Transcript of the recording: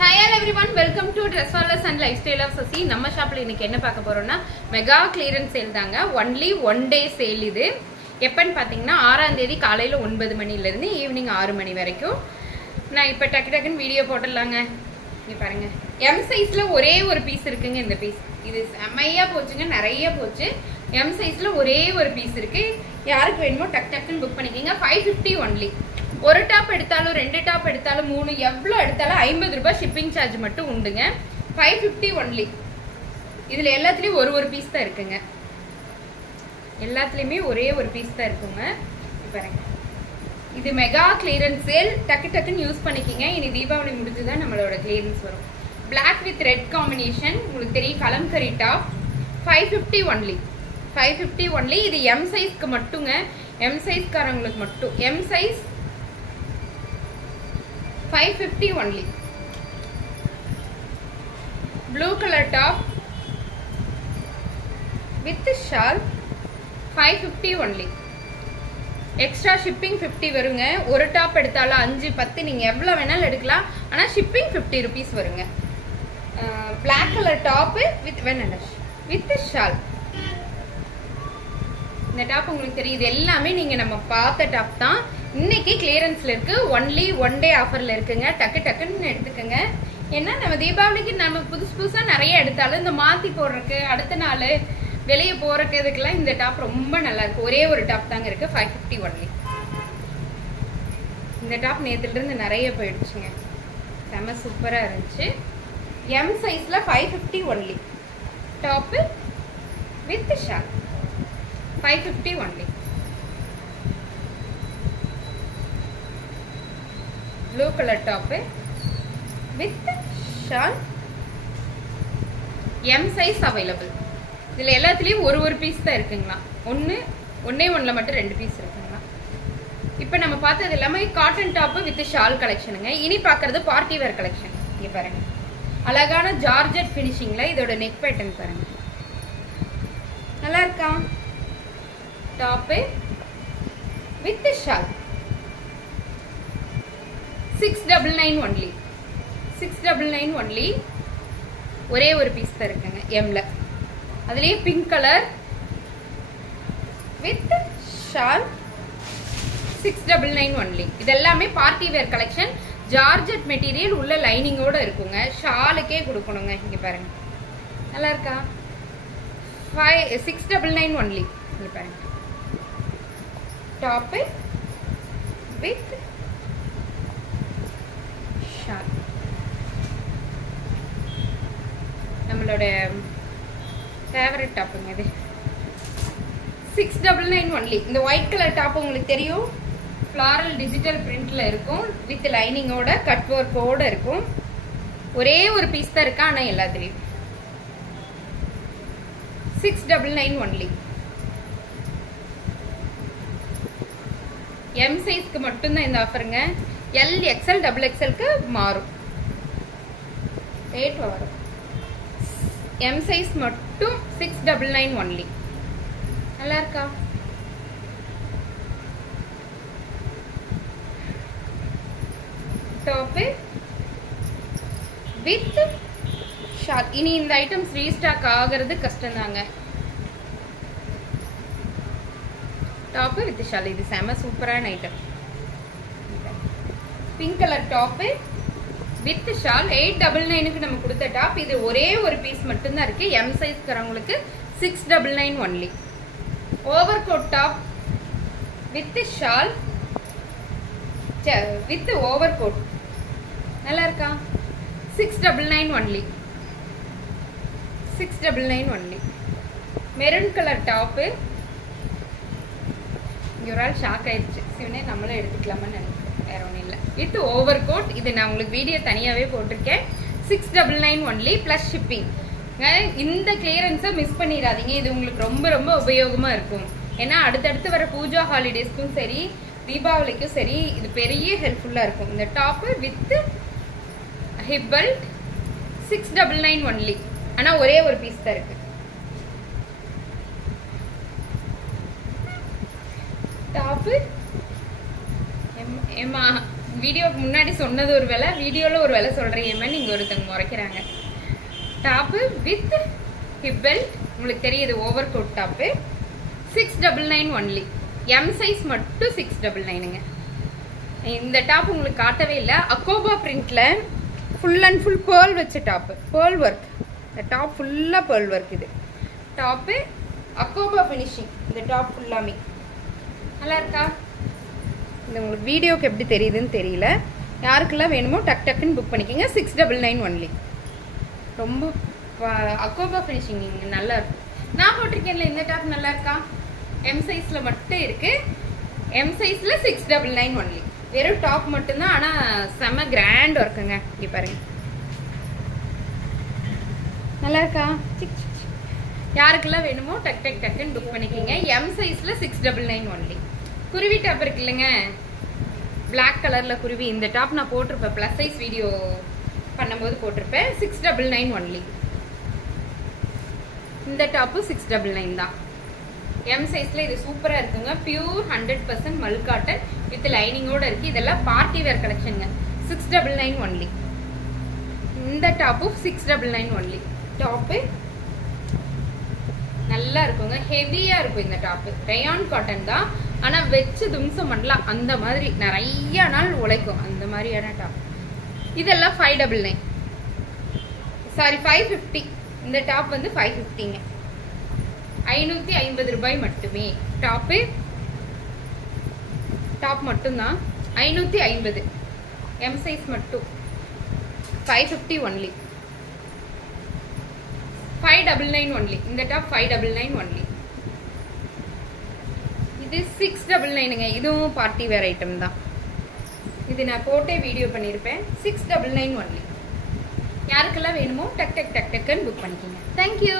Hi everyone, welcome to Dresswallers and Lifestyle of Sasi. நம்ம ஷாப்ல இன்னைக்கு என்ன பார்க்க போறோம்னா மெகா கிளியரன்ஸ் சேல் தாங்க. only 1 day சேல் இது. எப்பன்னு பாத்தீங்கன்னா 6ஆம் தேதி காலையில 9 மணில இருந்து ஈவினிங் 6 மணி வரைக்கும். நான் இப்ப டக்கு வீடியோ போட்டுடலாங்க. இங்க பாருங்க. M சைஸ்ல ஒரே ஒரு பீஸ் இருக்குங்க இந்த பீஸ். இது செமையா போச்சுங்க, நிறைய போச்சு. M சைஸ்ல ஒரே ஒரு பீஸ் இருக்கு. யாருக்கு வேணுமோ டக்குன்னு புக் பண்ணிக்கங்க. 550 only. ஒரு டாப் எடுத்தாலும் ரெண்டு டாப் எடுத்தாலும் மூணு எவ்வளவு எடுத்தாலும் 50 ரூபாய் ஷிப்பிங் சார்ஜ் மட்டும் உண்டுங்க. 550 only. இதுல எல்லாத்துலயும் ஒரு பீஸ் தான் இருக்குங்க. எல்லாத்துலயுமே ஒரே ஒரு பீஸ் தான் இருக்குங்க. பாருங்க, இது மெகா கிளியரன்ஸ் சேல். டக்குன்னு யூஸ் பண்ணிக்கிங்க. இனி தீபாவளி முடிஞ்சுதான் நம்மளோட கிளியரன்ஸ் வரும். பிளாக் வித் ரெட் காம்பினேஷன், உங்களுக்கு தெரியும், கலம்கரி டாப். 550 only. 550 only. இது M சைஸ்க்கு மட்டுங்க. M சைஸ் காரங்களுக்கு மட்டும். M size 550 only. Blue color top with shawl 550 only. Extra shipping 50 வருங்க. ஒரு டாப் எடுத்தாலும் 5 10 நீங்க எவ்வளவு வேணாலும் எடுக்கலாம். ஆனா shipping 50 rupees வருங்க. Black color top with shawl. இந்த டாப் உங்களுக்கு தெரியுது, எல்லாமே நீங்க நம்ம பார்த்த டாப் தான். இன்னைக்கு கிளியரன்ஸ்ல இருக்கு. only 1 day ஆஃபர்ல இருக்குங்க. டக்குன்னு எடுத்துக்கங்க. ஏன்னா நம்ம தீபாவளிக்கு நம்ம புதுசா நிறைய எடுத்தாலும் இந்த மாத்தி போடுறதுக்கு, அடுத்த நாள் வெளியே போறதுக்கு, இதுக்கெல்லாம் இந்த டாப் ரொம்ப நல்லா இருக்கு. ஒரே ஒரு டாப் தாங்க இருக்கு. 550 only. இந்த டாப் நேத்துல இருந்து நிறைய போயிடுச்சுங்க. செம சூப்பரா இருந்துச்சு. M சைஸ்ல 550 only. Top with shawl 550 only. Blue color top with shawl. M size available. இதுல எல்லாத்துலயும் ஒரு பீஸ் தான் இருக்குங்களா. ஒண்ணேல மட்டும் 2 பீஸ் இருக்குங்களா. இப்போ நம்ம பார்த்தது எல்லாமே காட்டன் டாப் வித் ஷால் கலெக்ஷனுங்க. இனி பார்க்கிறது பார்ட்டி வேர் கலெக்ஷன். இங்க பாருங்க, அழகான ஜார்ஜெட் ஃபினிஷிங்ல இதோட நெக் பேட்டர்ன் பாருங்க, நல்லா இருக்கா? Top with shawl 699 only. 699 only. ஒரே ஒரு பீஸ் தான் இருக்குங்க எம்ல. அதுலயே pink colour with shawl 699 only. இதெல்லாமே party wear collection. Georgette material உள்ள லைனிங்கோட இருக்குங்க. ஷாலுக்கே கொடுக்கணுங்க. இங்க பாருங்க, நல்லா இருக்கா? 699 only. இங்க பாருங்க, டாப் வித் ஷால். நம்மளோட ஃபேவரட் டாப்புங்க இது. 699 only. இந்த ஒயிட் கலர் டாப் உங்களுக்கு தெரியும், ஃப்ளாரல் டிஜிட்டல் பிரிண்ட்ல இருக்கும். வித் லைனிங்கோட கட் ஒர்க்கோட இருக்கும். ஒரே ஒரு பீஸ் தான் இருக்கா, ஆனா எல்லாத்துலயும் 699 only. M சைஸ்க்கு மட்டும்தான் இந்த ஆஃபருங்க. L XL XXLக்கு மாறும், ரேட் வரும். M சைஸ் மட்டும் 699 only. நல்லா இருக்கா? Top with shawl. இனி இந்த ஐட்டம்ஸ் ரீஸ்டாக் ஆகிறது கஷ்டம் தாங்க. Top with shawl. இது செம சூப்பரான item. Pink colour top with shawl 899க்கு நம்ம கொடுத்த டாப். இது ஒரே ஒரு பீஸ் மட்டும்தான் இருக்கு. M சைஸ் காரங்களுக்கு 699 only. Overcoat top with shawl with overcoat, நல்லா இருக்கா? 699 only. 699 only. Maroon colour top. இங்க ஒரு ஆள் ஷாக் ஆயிடுச்சு, சிவனே நம்மளும் எடுத்துக்கலாமான்னு நினைக்கிறேன். வேற ஒன்றும் இல்லை. With over coat. இது நான் உங்களுக்கு வீடியோ தனியாகவே போட்டிருக்கேன். 699 only பிளஸ் ஷிப்பிங். இந்த கிளியரன்ஸை மிஸ் பண்ணிடாதீங்க. இது உங்களுக்கு ரொம்ப உபயோகமாக இருக்கும். ஏன்னா அடுத்தடுத்து வர பூஜா ஹாலிடேஸ்க்கும் சரி, தீபாவளிக்கும் சரி, இது பெரிய ஹெல்ப்ஃபுல்லாக இருக்கும். இந்த top with hip belt 699 only. ஆனால் ஒரே ஒரு பீஸ் தான் இருக்கு. டாப்பு வீடியோக்கு முன்னாடி சொன்னது ஒரு வேலை, வீடியோவில் ஒரு வேலை சொல்கிறேன், நீங்கள் ஒருத்தங்க முறைக்கிறாங்க. டாப்பு வித் ஹிப் பெல்ட், உங்களுக்கு தெரியுது over coat top. 699 only. M size மட்டும் 699ங்க. இந்த டாப் உங்களுக்கு காட்டவே இல்லை. அக்கோபா பிரிண்ட்ல ஃபுல் அண்ட் ஃபுல் பேர்ல் வச்ச டாப்பு, பேர்ல் ஒர்க். இந்த டாப் ஃபுல்லாக பேர்ல் ஒர்க். இது டாப்பு அக்கோபா ஃபினிஷிங். இந்த டாப் ஃபுல்லாமே நல்லா இருக்கா? இந்த உங்களுக்கு வீடியோக்கு எப்படி தெரியுதுன்னு தெரியல. யாருக்கெல்லாம் வேணுமோ டக் டக்குன்னு புக் பண்ணிக்கோங்க. 699 ஒன்லி. ரொம்ப அக்கோபா ஃபினிஷிங் நல்லா இருக்கும். நான் போட்டிருக்கேன்ல இந்த டாப் நல்லா இருக்கா? எம் சைஸில் மட்டும் இருக்கு. எம் சைஸில் 699 ஒன்லி. வெறும் டாப் மட்டும்தான், ஆனால் செம்ம கிராண்ட் ஒர்க்குங்க. இங்கே பாருங்க, நல்லா இருக்கா? யாருக்கெல்லாம் வேணுமோ டக் டக் டக்குன்னு புக் பண்ணிக்கோங்க. எம் சைஸில் 699 ஒன்லி. குருவி டாப் இருக்கு இல்லைங்க, பிளாக் கலரில் குருவி. இந்த டாப் நான் போட்டிருப்பேன், ப்ளஸ் சைஸ் வீடியோ பண்ணும்போது போட்டிருப்பேன். 699 ஒன்லி. இந்த டாப்பு 699 தான். எம் சைஸில் இது சூப்பராக இருக்குங்க. பியூர் 100% மல் காட்டன் வித் லைனிங்கோட இருக்குது. இதெல்லாம் பார்ட்டி வேர் கலெக்ஷனுங்க. 699 ஒன்லி. இந்த டாப்பு 699 ஒன்லி. டாப்பு நல்லா இருக்குங்க, ஹெவியாக இருக்கும். இந்த டாப்பு ரயான் காட்டன் தான், ஆனால் வச்சு தும்சம் பண்ணலாம். அந்த மாதிரி நிறைய நாள் உழைக்கும், அந்த மாதிரியான டாப். இதெல்லாம் 599, சாரி 550. இந்த டாப் வந்து 550ங்க. 550 ரூபாய் மட்டுமே. டாப்பு டாப் மட்டும்தான் 550. எம் சைஸ் மட்டும் 550 ஒன்லி. 599 ஒன்லி. இந்த டாப் 599 ஒன்லி. இது 699ங்க. இதுவும் பார்ட்டி வேர் ஐட்டம் தான். இது நான் போட்டே வீடியோ பண்ணியிருப்பேன். 699 ஒன்லி. யாருக்கெல்லாம் வேணுமோ டக் டக் டக் டக்குன்னு புக் பண்ணிக்கோங்க. தேங்க்யூ.